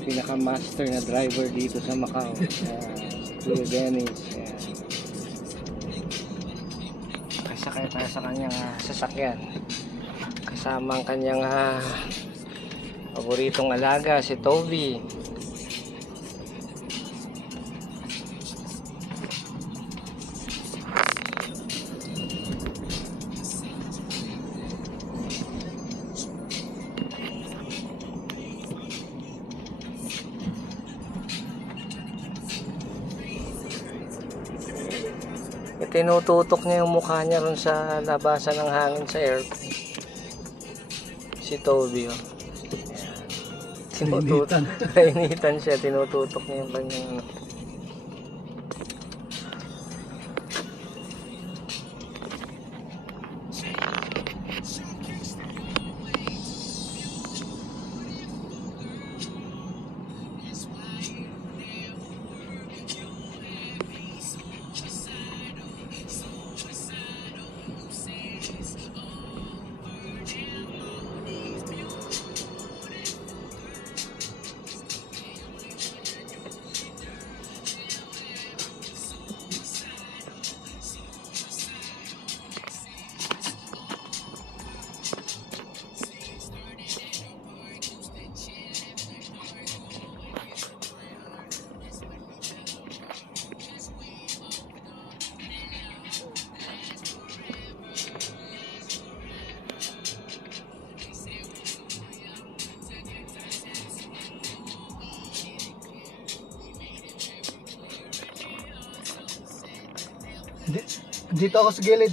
pinaka-master na driver dito sa Macau. Si Kuya Dennis. Ayan. Sakay tayo sa kanyang sasakyan. Kasama ang kanyang paboritong alaga, si Toby. Tinututok niya yung mukha niya ron sa labasan ng hangin sa aircon. Si Toby, oh. Tinututok. Nainitan siya, tinututok niya yung kanyang Dito ako sa gilid.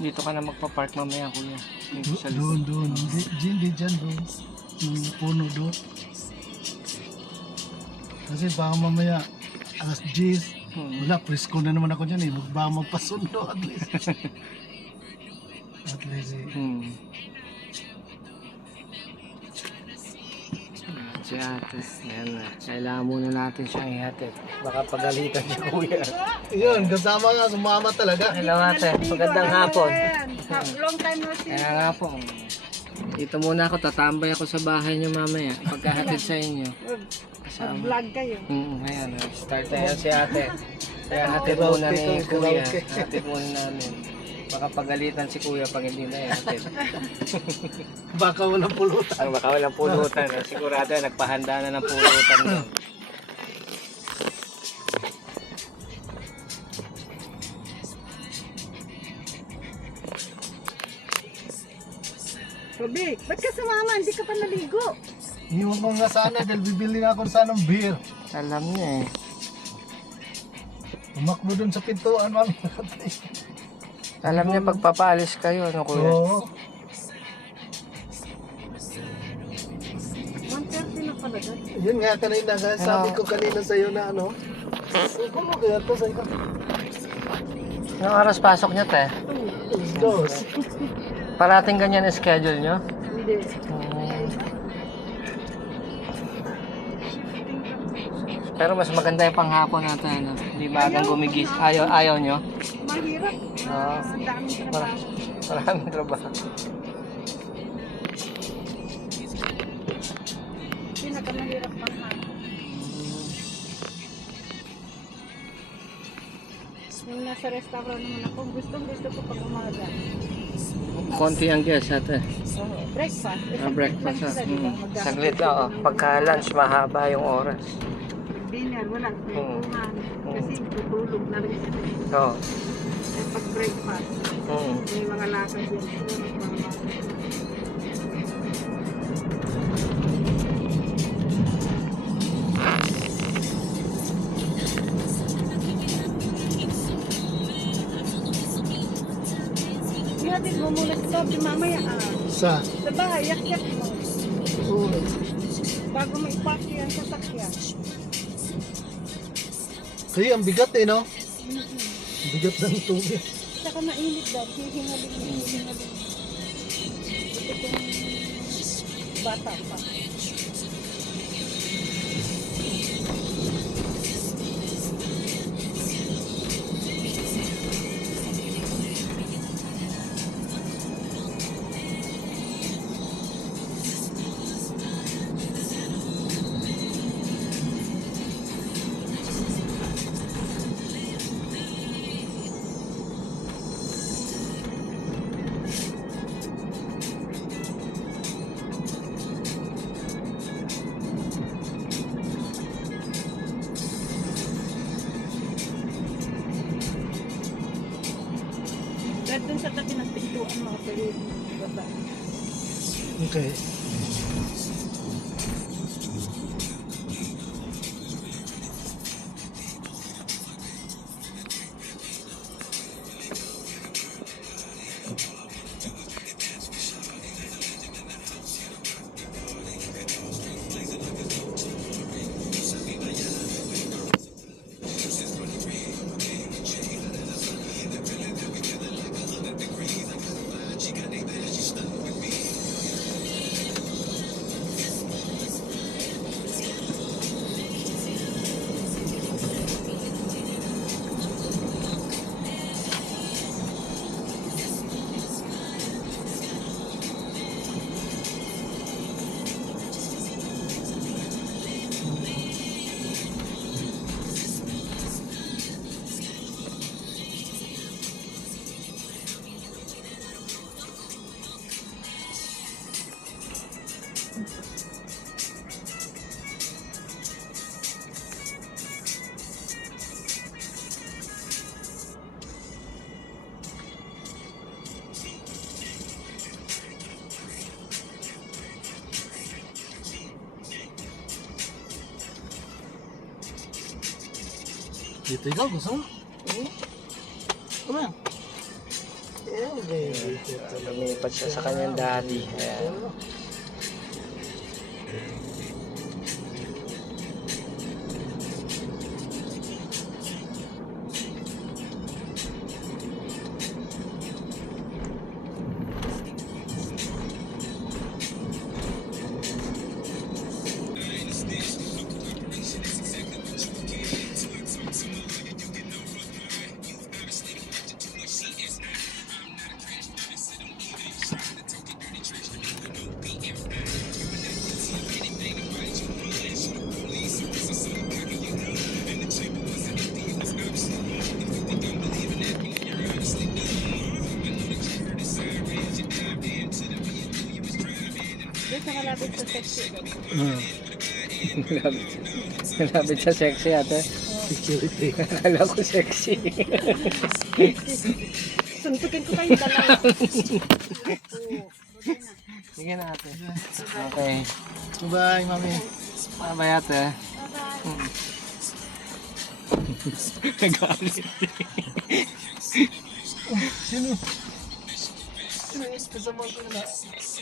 dito ka na magpa-park mamaya, kuya. Dito sa likod. Doon. Hindi dyan, doon. Yung puno doon. Kasi baka mamaya, alas 10, wala, presko na naman ako dyan eh. Baka magpasundo at least. At least eh. Si ate, yan na. Kailangan muna natin siyang ihatid. Baka pagalitan si kuya. Yun, kasama nga, sumama talaga. Hello ate, magandang hapon. Long time no see. Kaya nga po. Dito muna ako, tatambay ako sa bahay niyo mamaya. Pagkahatid sa inyo. Kasama. Vlog kayo. Ayan, start na yan si ate. Kaya hatid muna ni kuya. Hatid muna namin. Baka pagalitan si kuya pag hindi na ihatid. Baka walang pulutan. Baka walang pulutan. Sigurado nagpahanda na ng pulutan doon. Robi, ba't ka sumama? Hindi ka pa naligo. Iwan ko nga sana dahil bibili na ako sana ng beer. Alam niya eh. Tumakbo dun sa pintuan, mami. Alam niya pagpapaalis kayo, ano kuya? Oo. 1:30 na pala dyan. Yun nga kanina, sabi ko kanina sa'yo na ano. Iko mo kaya to sa'yo. Anong oras pasok niyo, te? Dos. Parating ganyan ang schedule niyo? Hindi. Pero mas maganda yung panghapon natin, ano? Hindi bagang gumigis. Ayaw niyo? Mahirap. Oo. Ang daming trabaho. Maraming trabaho. Pinakamahirap pang hapon. Nung nasa restaurant naman ako, gusto ko pag umaga. Konti ang guest, ate. Breakfast. Breakfast, Saglit lang, di ba? Mag- Saglit, oo. Pagka lunch, mahaba yung oras. Dinner, wala. Kwentuhan. Kasi tutulog na rin sila. Oo. Eh, pag breakfast, may mga lakad yan. muna sa loob, mamaya Sa? sa bahay, yak-yak mo. Oo. Bago ma-ipark yan sa sakyan. Kaya ang bigat eh, no? Bigat ng tubig. Saka mainit daw, hihingalin. Ito kung bata pa. Dahil dun sa tabi ng pintuan mga pwede baba. Okay. Dito ikaw, gusto mo? Ano yan? Lumipat siya sa kanyang daddy. Ayan. Dito sa malapit sa sexy. Malapit sa sexy ate. Security. Akala ko sexy. Suntukin ko kayo dalawa. Sige na ate. Okay. Bye, mami. Bye ate. Nagalit. Sino? Sino yung kasama ko na?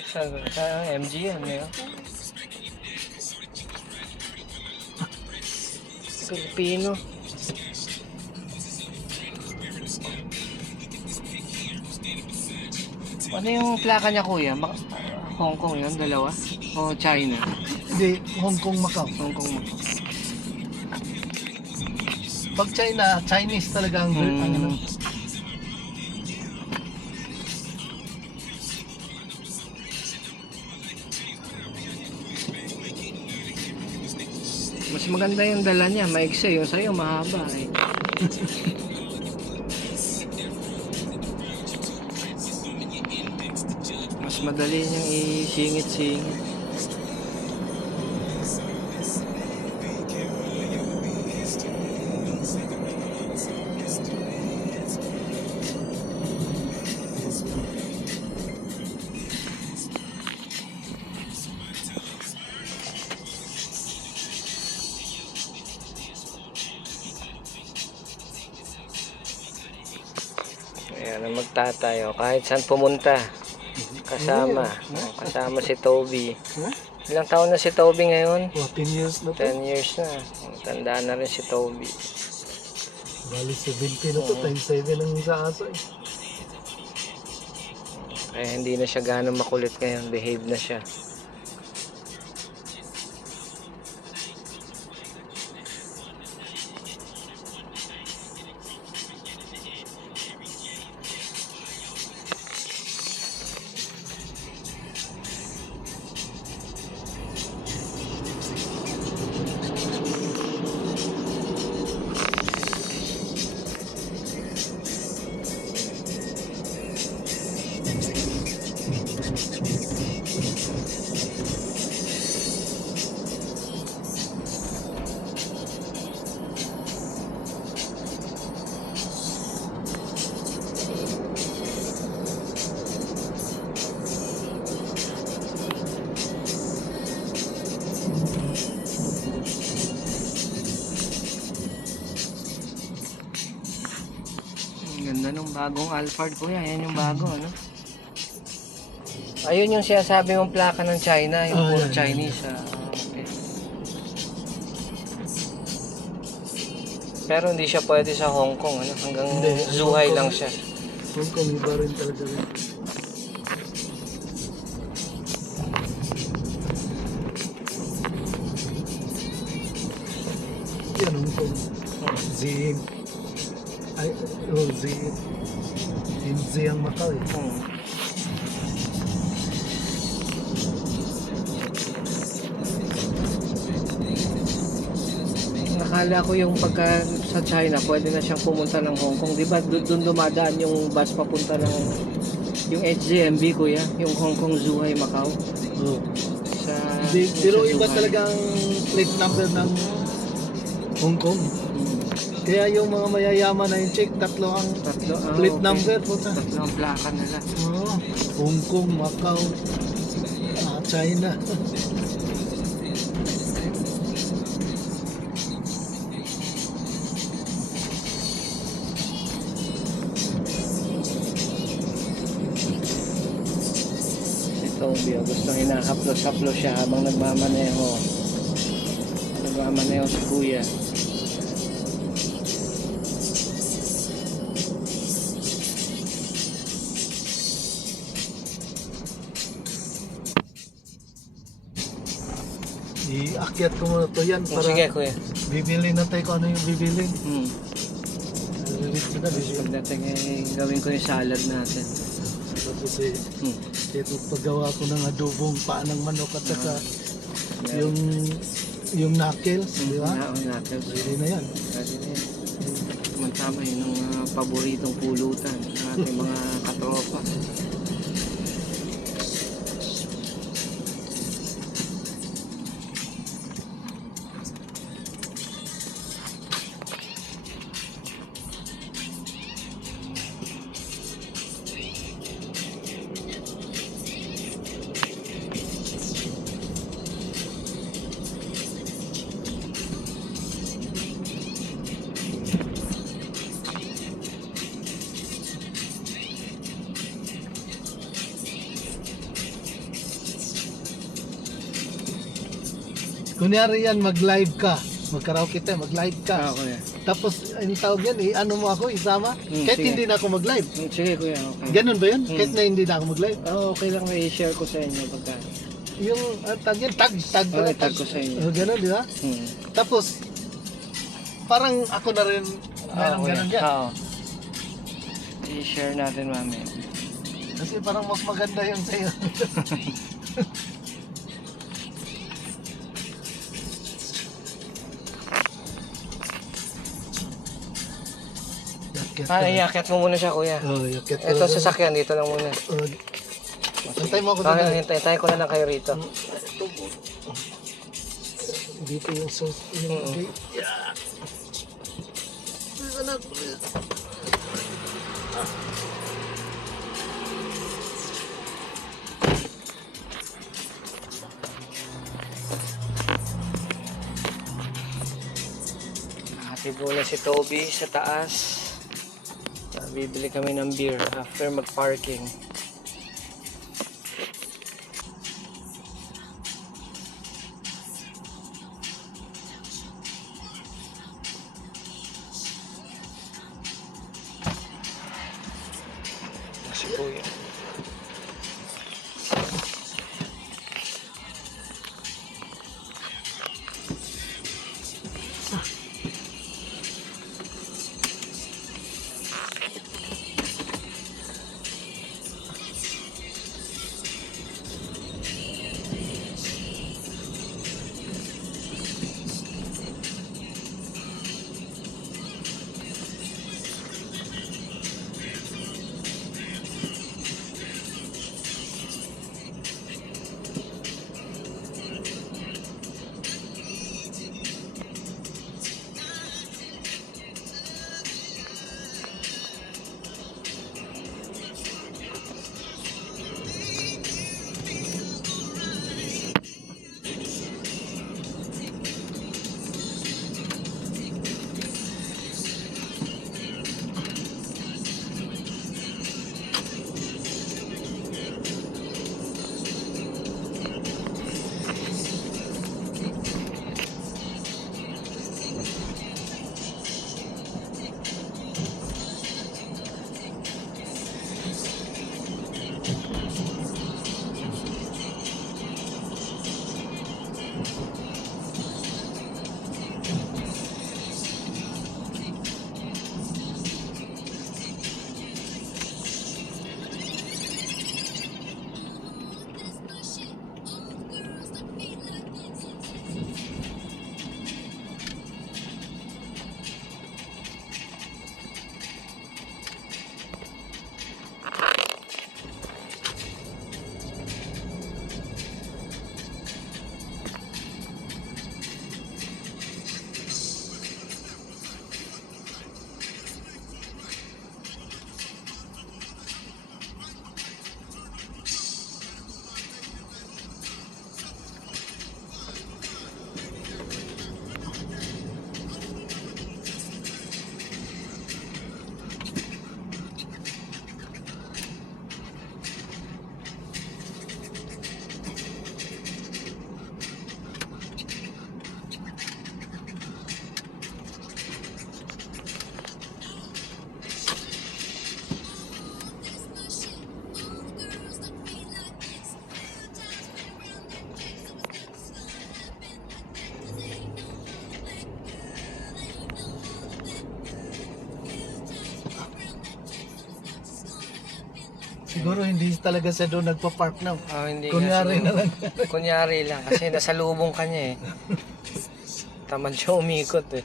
Sa MG yan yun. Filipino. Ano yung plaka niya kuya? Hong Kong yun, dalawa? O China? Hindi, Hong Kong, Macau. Hong Kong. Pag China, Chinese talaga ang ano. Mas maganda yung dala niya, maiksi. Yung sa'yo, mahaba eh. Mas madali niyang isingit-singit. Ayan. Yan ang magtatay. O, kahit saan pumunta. Kasama. O, kasama si Toby. Huh? Ilang taon na si Toby ngayon? 14 years na to. 10 years na. O, tanda na rin si Toby. Bali 70 na to, times 7 ang sa aso eh. Kaya hindi na siya gano'ng makulit ngayon. Behave na siya. Ang ganda nung bagong Alphard kuya. Yan yung bago, ano? Ayun yung sinasabi mong plaka ng China. Yung Oh, puro yan, Chinese. Okay. Pero hindi siya pwede sa Hong Kong. Ano? Hanggang Hindi, Zhuhai Hong Kong. lang siya. Hong Kong iba rin talaga rin. Yan Hong Kong. Zin. Ay, oh, Zin. Zin ang Macau eh. Nakala ko yung pagka sa China, pwede na siyang pumunta ng Hong Kong. Di ba doon dumadaan yung bus papunta ng yung HJMB kuya? Yung Hong Kong Zhuhai Macau. Oh. Sa, Pero sa iba Zhuhai. talagang plate number ng Hong Kong. Hmm. Kaya yung mga mayayaman na yung check, tatlo ang Tatlo, plate okay. number. Puta. Tatlo ang plaka nila. Oh, Hong Kong, Macau, China. Si Toby, gusto hinahaplos-haplos siya habang nagmamaneho. Nagmamaneho si kuya. Iakyat ko muna to yan para Sige kuya. bibili na tayo kung ano yung bibili. Hmm. Diretso na, bibili. Pagdating gawin ko yung salad natin. Tapos eh, Hmm. ito paggawa ko ng adobong paa ng manok at saka yung knuckles, di ba? Natin. Pwede na yan. Kasi tama yun ang paboritong pulutan ng ating mga katropa. Kunyari yan, mag-live ka. Mag-karaoke tayo, mag-live ka. Okay. Tapos, yung tawag yan, ano mo ako, isama? Kahit sige. hindi na ako mag-live. Sige kuya, okay. Ganun ba yun? Kahit na hindi na ako mag-live. Okay lang may i-share ko sa inyo pagka. Yung tag yan, tag Okay, tag ko sa inyo. Ganun, di ba? Tapos, parang ako na rin, meron ganun yan. Oo. I-share natin mamaya. Kasi parang mas maganda yun sa'yo. Iakyat mo muna siya kuya. Oh, yakit. Ito sasakyan, dito lang muna. Antay mo ako Okay, doon. hintayin ko na lang kayo rito. Dito yung sauce. Yung gate. Yeah. Anak. Hatid muna si Toby sa taas. Bibili kami ng beer after mag-parking. Si Kuya. Siguro hindi talaga siya doon nagpa-park na. Oh, hindi Kunyari na lang. Kunyari lang kasi nasa lubong ka niya eh. Tamad siya umikot eh.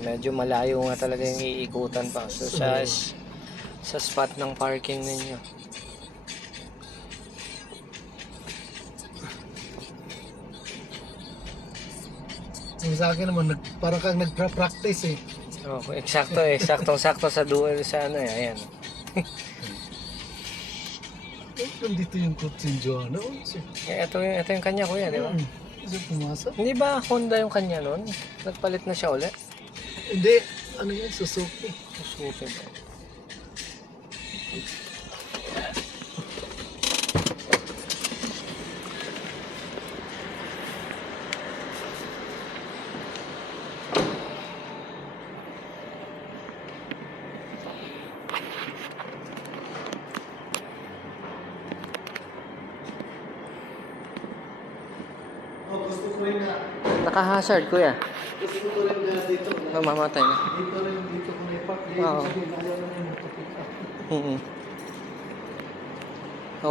Medyo malayo nga talaga yung iikutan pa so, sa spot ng parking ninyo. Yung sa akin naman, parang kang nagpa-practice eh. Oh, eksakto eh. Saktong-sakto sa duel sa ano eh. Ayan. Nandito yung kutsin Joanna. Ito yung kanya kuya, di ba? Kasi pumasok. Hindi ba Honda yung kanya nun? Nagpalit na siya ulit? Hindi. Ano yan? Suzuki. Susuki ba? Oh, gusto ko rin na. Naka-hazard kuya. Gusto ko rin na dito. Mamatay na. Dito ko na ipark. Oo. Sabihin, ayaw na yung motopick up.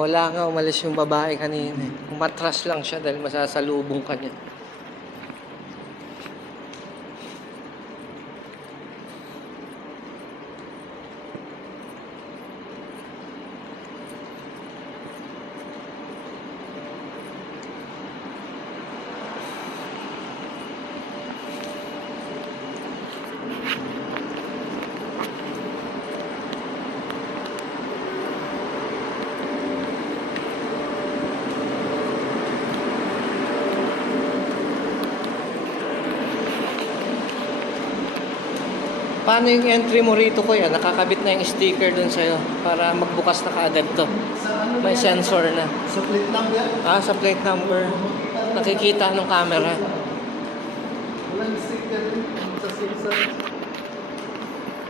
Wala nga, umalis yung babae kanina. Umatras lang siya dahil masasalubong ka niya. Paano yung entry mo rito kuya? Nakakabit na yung sticker dun sa'yo para magbukas na kaagad to. Sa ano May yan? sensor na. Sa plate number. Sa plate number. Nakikita ng camera. Walang sticker rin sa sensor.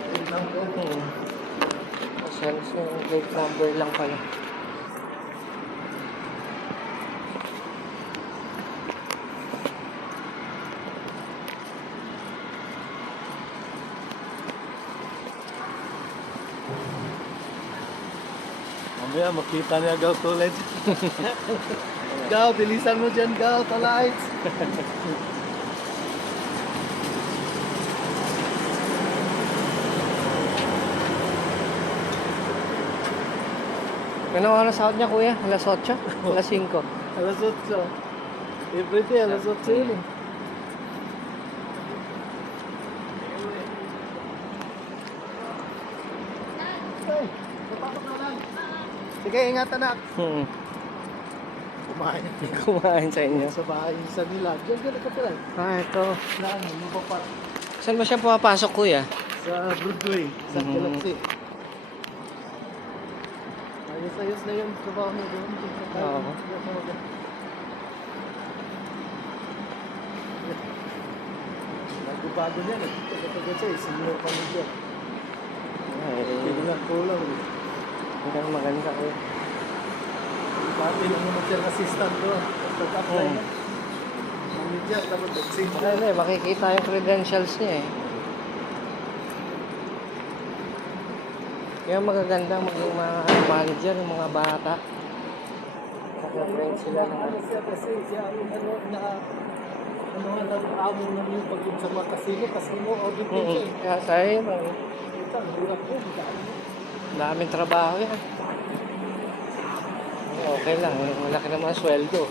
Plate number. Sensor, plate number lang pala. Mamaya makita niya Gaw tulad. Gaw, bilisan mo dyan Gaw, lights. Ano oras out niya kuya? Alas 8? Alas 5? Alas 8. Everyday, alas 8 yun eh. Hey, napapag na lang. Sige, ingat anak. Kumain. Kumain sa inyo. Sa bahay sa nila. Diyan ka nakapalay. Ito. Na ano, mapapat. Saan ba siya pumapasok kuya? Sa Broadway, sa Mhm. Galaxy. Ayos-ayos na yun. Trabaho na doon. Oo. Nagbabago niya. Nagtagal siya. Senior pa niya. Ay, Hindi nga kulang. ang maganda kuya. Dati lang naman siya assistant doon. Pag-apply Oo. na. Manager, dapat nag-save siya. Ayun makikita yung credentials niya eh. Kaya magaganda maging mga manager yung mga bata. Naka-train sila ng Ano siya kasi siya yung nag-amo lang yung pag sa mga kasino, audit din siya. Kaya sa'yo, Ito, ang hirap po. daming trabaho yan. Okay lang, malaki naman ang sweldo.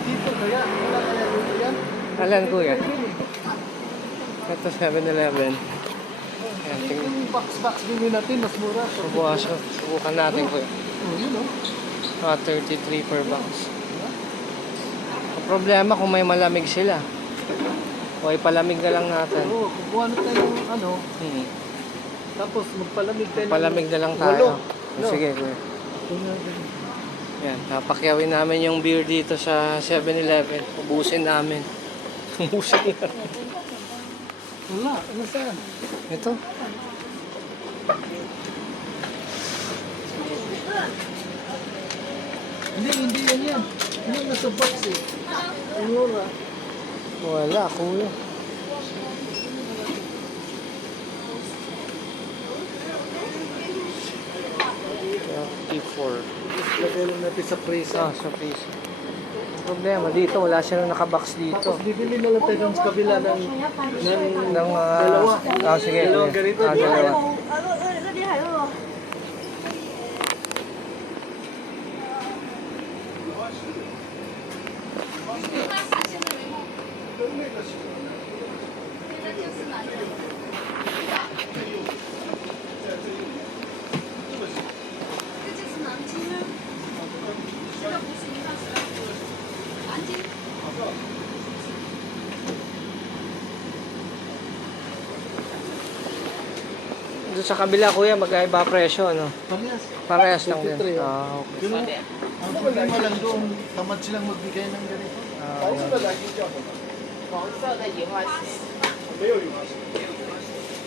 Dito kaya, wala kaya dito yan? Alan kuya? Ito 7-Eleven. Ayan, tingnan. Yung box bilhin natin, mas mura. Subukan natin kuya. Oh, yun o. 33 per box. Ang problema kung may malamig sila. O ipalamig na lang natin. Oo, kukuha na tayo ng ano, Hmm. tapos magpalamig tayo ng Palamig na lang walo. tayo. No? Sige kuya. Yan, napakyawin namin yung beer dito sa 7-Eleven. Ubusin namin. Ubusin na. Wala, ano saan? Ito. Hindi yan yan. Ano nasa box eh. Ang mura. Wala, kuya. T4. Lagay lang natin sa presa. Sa piso. Ang problema, dito wala siya na nakabox dito. Tapos bibili na lang tayo sa kabila ng Ng, dalawa. Sige. Dalawang kuya. ganito. Dalawa. Doon sa kabila kuya, magkaiba presyo, no? Parehas. Parehas lang din. 23, Okay. Yun, ang problema lang doon, tamad silang magbigay ng ganito.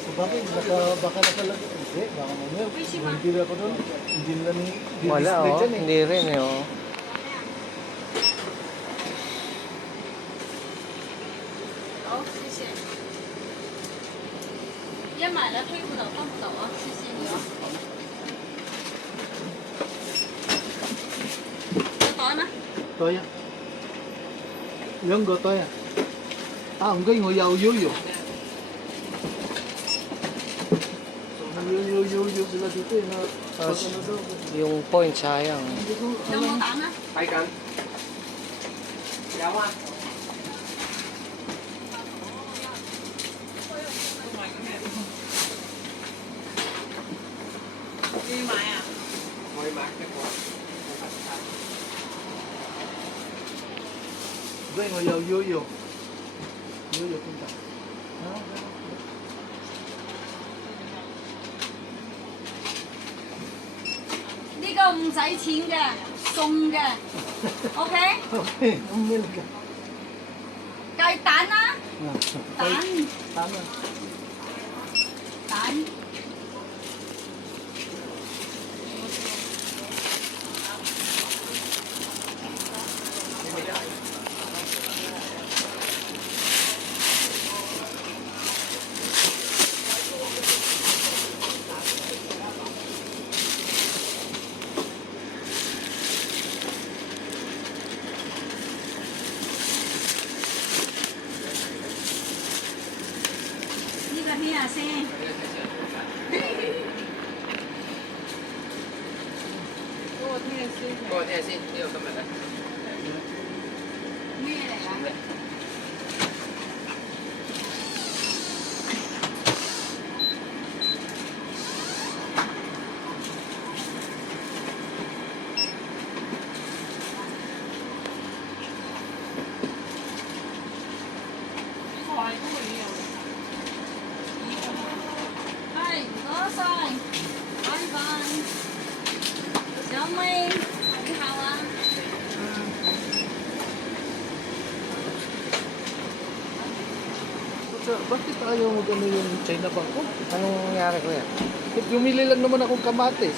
So bakit? Baka nakalagay. Hindi, baka mamaya. Hindi na ako doon. Hindi nila ni Wala, di-display oh. dyan eh. Hindi rin, eh, oh. 好，谢谢。也买了，退不了，放不倒啊，谢谢你啊。有袋嗎？ Toya. Yung go toya. Ang gay mo yaw yo yo. Yo sila dito eh. Tapos, yung point, sayang. 有冇蛋啊？Hi, Kan. Yawa. 你買啊？ May market po. Beng, o Yoyo. Yoyo, punta. Ah, 呢個唔使錢嘅，送嘅，OK？ okay, ang milk ka. 計蛋啦， Ah, 蛋 tama. 蛋。呢個邊啊先？我睇下先，呢個今日咧。咩嚟㗎？係，唔該晒，拜拜。小妹，你好啊。Bakit ayaw mo gano'n yung China Bank ko? Anong nangyari kuya? Bumili lang naman akong kamatis.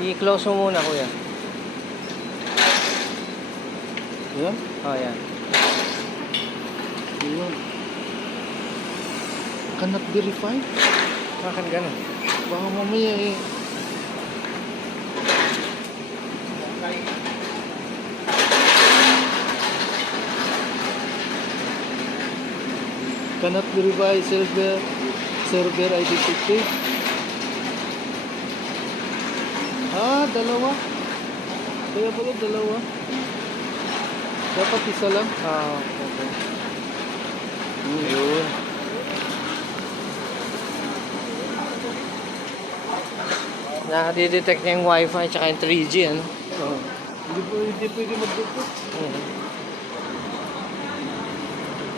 I-close mo muna kuya. Yan? Oh, yan. Yan. Cannot verify? Bakit ganun? Baka mamaya eh. Cannot verify server identity. Ah, dalawa. Kaya pala dalawa. Dapat isa lang. Ah, okay. Yun. Nakadidetect niya yung wifi tsaka yung 3G, ano? Hindi pwede mag-dupot. Mhm.